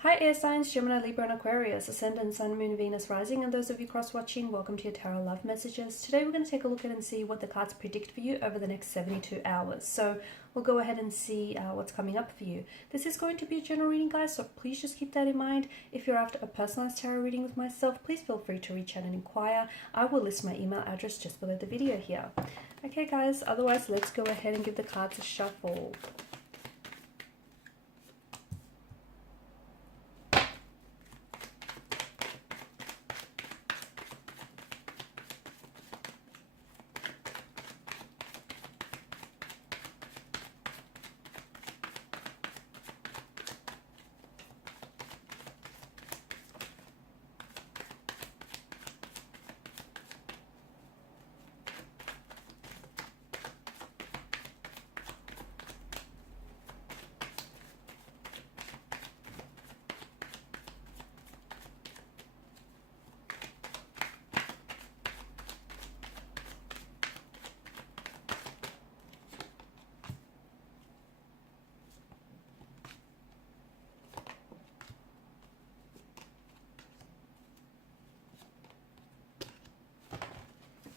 Hi air signs, Gemini, Libra and Aquarius, Ascendant, Sun, Moon, Venus, Rising, and those of you cross-watching, welcome to your Tarot Love Messages. Today we're going to take a look at and see what the cards predict for you over the next 72 hours. So we'll go ahead and see what's coming up for you. This is going to be a general reading, guys, so please just keep that in mind. If you're after a personalized tarot reading with myself, please feel free to reach out and inquire. I will list my email address just below the video here. Okay guys, otherwise let's go ahead and give the cards a shuffle.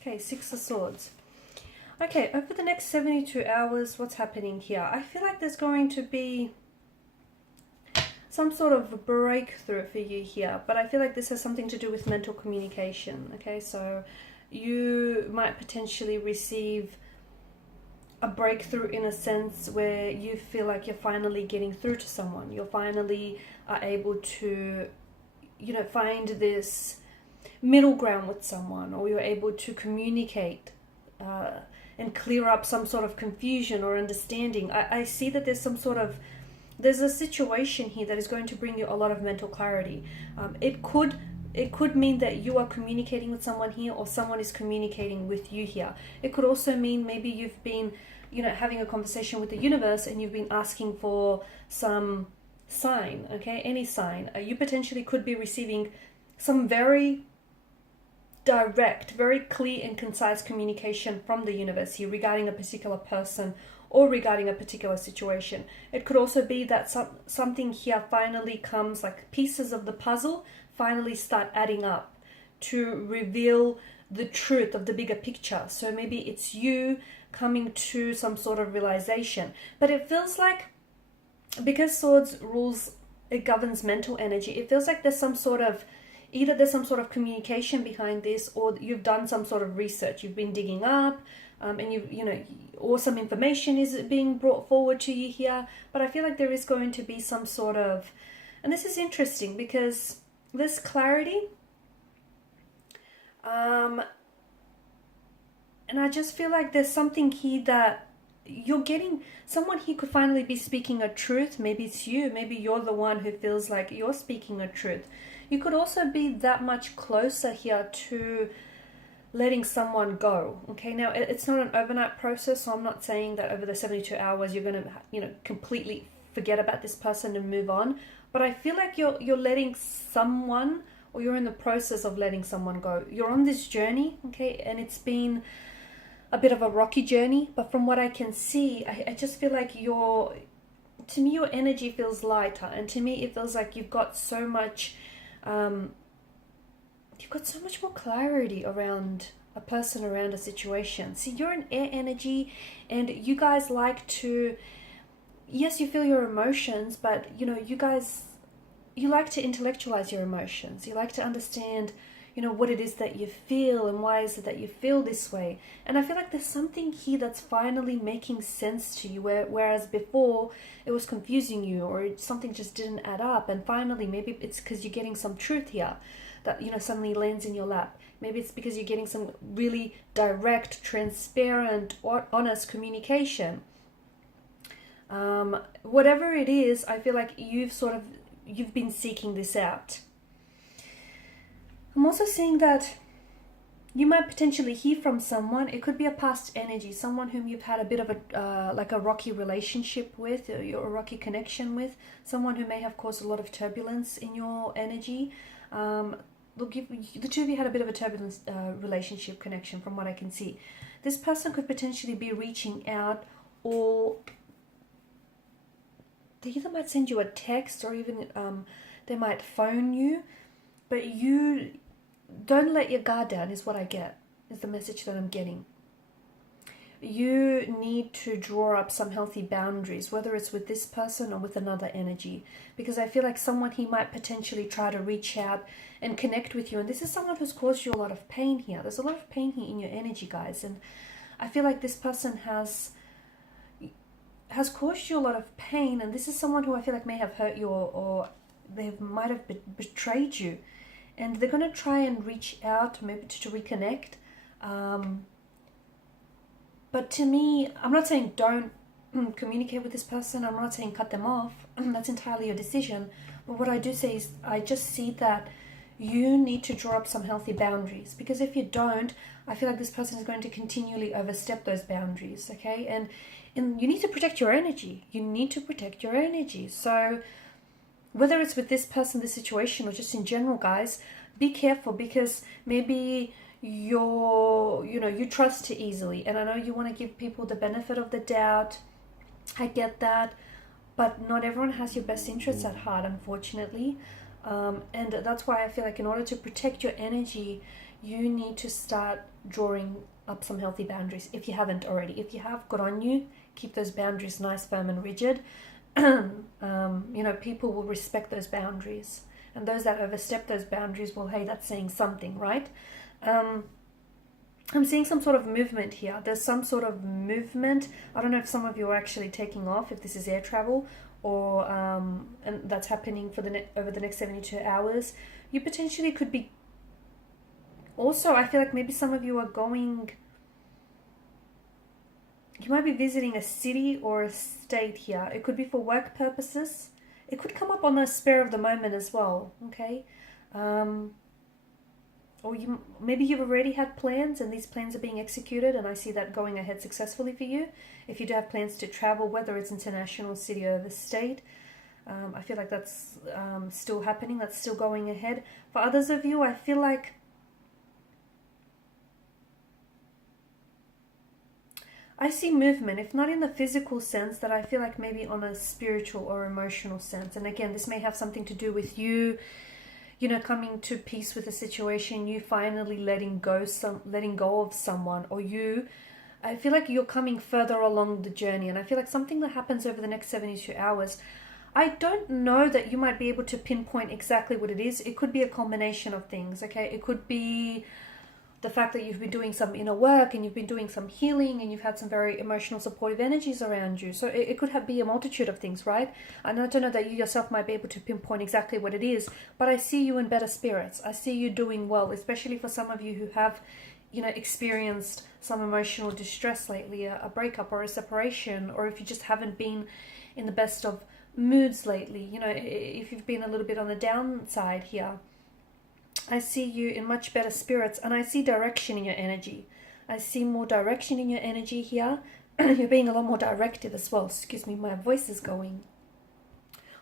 Okay, Six of Swords. Okay, over the next 72 hours, what's happening here? I feel like there's going to be some sort of breakthrough for you here, but I feel like this has something to do with mental communication. Okay, so you might potentially receive a breakthrough in a sense where you feel like you're finally getting through to someone. You're finally able to, find this middle ground with someone, or you're able to communicate and clear up some sort of confusion or understanding. I see that there's a situation here that is going to bring you a lot of mental clarity. It could mean that you are communicating with someone here, or someone is communicating with you here. It could also mean maybe you've been having a conversation with the universe and you've been asking for some sign. Okay, any sign. You potentially could be receiving some very direct, very clear and concise communication from the universe here regarding a particular person or regarding a particular situation. It could also be that something here finally comes, like pieces of the puzzle finally start adding up to reveal the truth of the bigger picture. So maybe it's you coming to some sort of realization. But it feels like, because Swords rules, it governs mental energy, it feels like there's some sort of communication behind this, or you've done some sort of research. You've been digging up, and or some information is being brought forward to you here. But I feel like there is going to be some sort of, and this is interesting because this clarity, and I just feel like there's something here that you're getting. Someone here could finally be speaking a truth. Maybe it's you. Maybe you're the one who feels like you're speaking a truth. You could also be that much closer here to letting someone go. Okay, now it's not an overnight process, so I'm not saying that over the 72 hours you're going to, completely forget about this person and move on. But I feel like you're letting someone, or you're in the process of letting someone go. You're on this journey, okay, and it's been a bit of a rocky journey. But from what I can see, I just feel like to me, your energy feels lighter, and to me, it feels like you've got so much. You've got so much more clarity around a person, around a situation. See, you're an air energy, and you guys like to, yes, you feel your emotions, but you like to intellectualize your emotions. You like to understand, what it is that you feel and why is it that you feel this way. And I feel like there's something here that's finally making sense to you, whereas before it was confusing you, or something just didn't add up. And finally, maybe it's because you're getting some truth here that suddenly lands in your lap. Maybe it's because you're getting some really direct, transparent, or honest communication. Whatever it is, I feel like you've been seeking this out. I'm also seeing that you might potentially hear from someone. It could be a past energy, someone whom you've had a bit of a rocky relationship with, or a rocky connection with, someone who may have caused a lot of turbulence in your energy. The two of you had a bit of a turbulent relationship connection from what I can see. This person could potentially be reaching out or they either might send you a text or even they might phone you, but you don't let your guard down is what I get, is the message that I'm getting. You need to draw up some healthy boundaries, whether it's with this person or with another energy, because I feel like someone he might potentially try to reach out and connect with you, and this is someone who's caused you a lot of pain here. There's a lot of pain here in your energy, guys, and I feel like this person has caused you a lot of pain, and this is someone who I feel like may have hurt you or they might have betrayed you, and they're going to try and reach out maybe to reconnect. But to me, I'm not saying don't communicate with this person. I'm not saying cut them off. That's entirely your decision. But what I do say is I just see that you need to draw up some healthy boundaries, because if you don't, I feel like this person is going to continually overstep those boundaries, okay? And you need to protect your energy. You need to protect your energy. So whether it's with this person, this situation, or just in general, guys, be careful, because maybe you trust too easily, and I know you want to give people the benefit of the doubt. I get that, but not everyone has your best interests at heart, unfortunately. And that's why I feel like in order to protect your energy, you need to start drawing up some healthy boundaries if you haven't already. If you have, good on you. Keep those boundaries nice, firm, and rigid. People will respect those boundaries, and those that overstep those boundaries, well, hey, that's saying something, right? I'm seeing some sort of movement here. There's some sort of movement. I don't know if some of you are actually taking off, if this is air travel, or and that's happening for over the next 72 hours. You potentially could be. Also, I feel like maybe some of you are going. You might be visiting a city or a state here. It could be for work purposes. It could come up on the spur of the moment as well. Okay. Or maybe you've already had plans and these plans are being executed, and I see that going ahead successfully for you. If you do have plans to travel, whether it's international, city, or the state, I feel like that's still happening. That's still going ahead. For others of you, I feel like I see movement, if not in the physical sense, that I feel like maybe on a spiritual or emotional sense. And again, this may have something to do with you coming to peace with a situation, you finally letting go of someone, or I feel like you're coming further along the journey. And I feel like something that happens over the next 72 hours, I don't know that you might be able to pinpoint exactly what it is. It could be a combination of things, okay? It could be the fact that you've been doing some inner work and you've been doing some healing and you've had some very emotional supportive energies around you. So it could be a multitude of things, right? And I don't know that you yourself might be able to pinpoint exactly what it is, but I see you in better spirits. I see you doing well, especially for some of you who have, experienced some emotional distress lately, a breakup or a separation, or if you just haven't been in the best of moods lately, if you've been a little bit on the downside here. I see you in much better spirits, and I see direction in your energy. I see more direction in your energy here. You're being a lot more directive as well. Excuse me, my voice is going.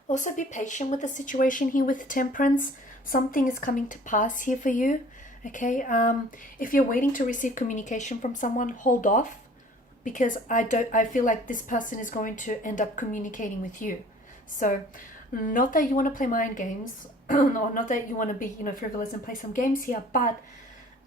Also, be patient with the situation here with Temperance. Something is coming to pass here for you. Okay. If you're waiting to receive communication from someone, hold off, because I feel like this person is going to end up communicating with you. So, not that you want to play mind games, or not that you want to be, frivolous and play some games here, but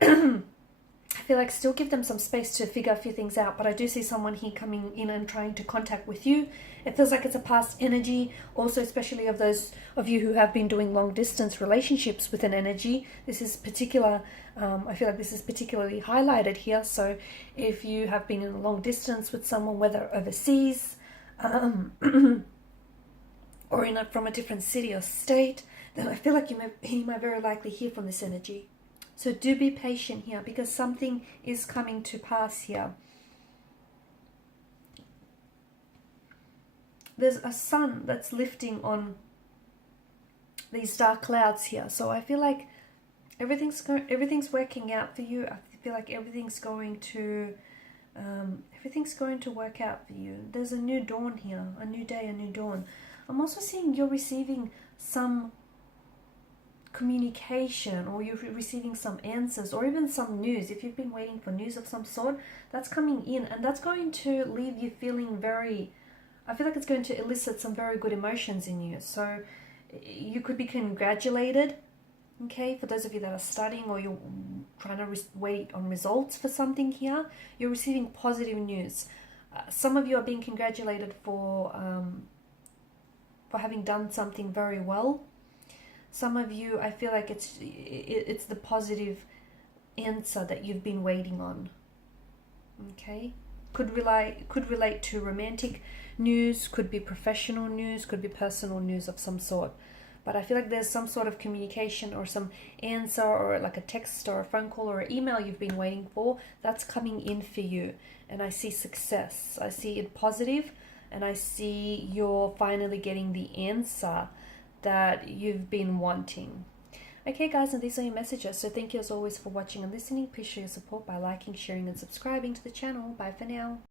I feel like still give them some space to figure a few things out. But I do see someone here coming in and trying to contact with you. It feels like it's a past energy. Also, especially of those of you who have been doing long distance relationships with an energy. This is particular. I feel like this is particularly highlighted here. So if you have been in a long distance with someone, whether overseas, or from a different city or state, then I feel like you might very likely hear from this energy. So do be patient here, because something is coming to pass here. There's a sun that's lifting on these dark clouds here. So I feel like everything's working out for you. I feel like everything's going to work out for you. There's a new dawn here, a new day, a new dawn. I'm also seeing you're receiving some communication, or you're receiving some answers, or even some news. If you've been waiting for news of some sort, that's coming in, and that's going to leave you feeling very I feel like it's going to elicit some very good emotions in you. So you could be congratulated, okay? For those of you that are studying or you're trying to wait on results for something here, you're receiving positive news. Some of you are being congratulated for having done something very well. Some of you, I feel like it's the positive answer that you've been waiting on. Okay, could relate to romantic news, could be professional news, could be personal news of some sort. But I feel like there's some sort of communication or some answer or like a text or a phone call or an email you've been waiting for that's coming in for you. And I see success. I see it positive, and I see you're finally getting the answer that you've been wanting. Okay guys, and these are your messages. So thank you as always for watching and listening. Please show your support by liking, sharing and subscribing to the channel. Bye for now.